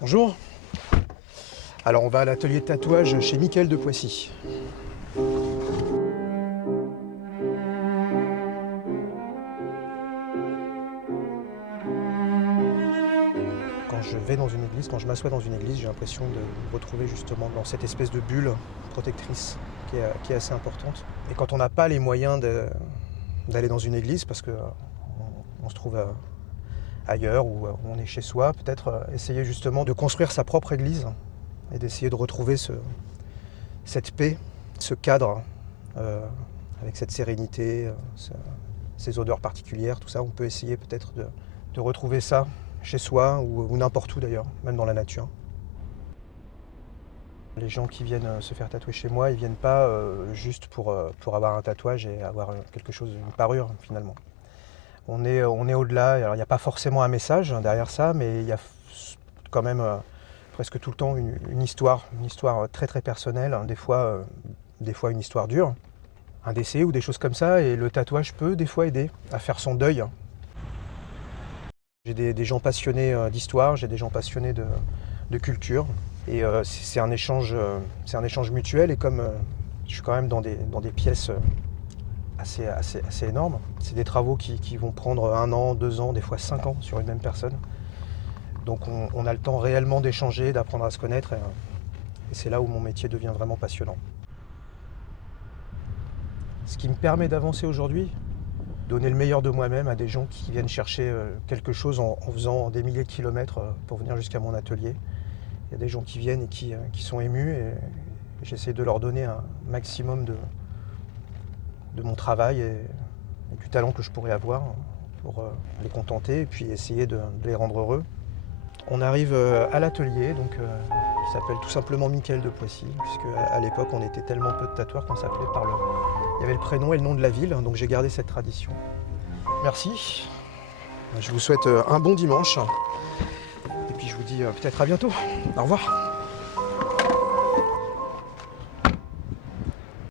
Bonjour. Alors on va à l'atelier de tatouage chez Mickaël de Poissy. Quand je vais dans une église, quand je m'assois dans une église, j'ai l'impression de me retrouver justement dans cette espèce de bulle protectrice qui est assez importante. Et quand on n'a pas les moyens d'aller dans une église, parce qu'on se trouve ailleurs ou on est chez soi, peut-être essayer justement de construire sa propre église et d'essayer de retrouver cette paix, ce cadre avec cette sérénité, ces odeurs particulières, tout ça. On peut essayer peut-être de retrouver ça chez soi ou n'importe où d'ailleurs, même dans la nature. Les gens qui viennent se faire tatouer chez moi, ils viennent pas juste pour avoir un tatouage et avoir quelque chose, une parure finalement. On est au-delà. Alors il n'y a pas forcément un message derrière ça, mais il y a quand même presque tout le temps une histoire très très personnelle, hein, des fois une histoire dure, un décès ou des choses comme ça, et le tatouage peut des fois aider à faire son deuil. J'ai des gens passionnés d'histoire, j'ai des gens passionnés de culture, et c'est un échange mutuel, et comme je suis quand même dans des pièces assez énormes, c'est des travaux qui vont prendre 1 an, 2 ans, des fois 5 ans sur une même personne. Donc on a le temps réellement d'échanger, d'apprendre à se connaître, et c'est là où mon métier devient vraiment passionnant. Ce qui me permet d'avancer aujourd'hui, donner le meilleur de moi-même à des gens qui viennent chercher quelque chose en faisant des milliers de kilomètres pour venir jusqu'à mon atelier. Il y a des gens qui viennent et qui sont émus, et j'essaie de leur donner un maximum de mon travail et du talent que je pourrais avoir pour les contenter et puis essayer de les rendre heureux. On arrive à l'atelier, donc qui s'appelle tout simplement Mickaël de Poissy, puisque à l'époque on était tellement peu de tatoueurs qu'on s'appelait il y avait le prénom et le nom de la ville, donc j'ai gardé cette tradition. Merci. Je vous souhaite un bon dimanche et puis je vous dis peut-être à bientôt. Au revoir.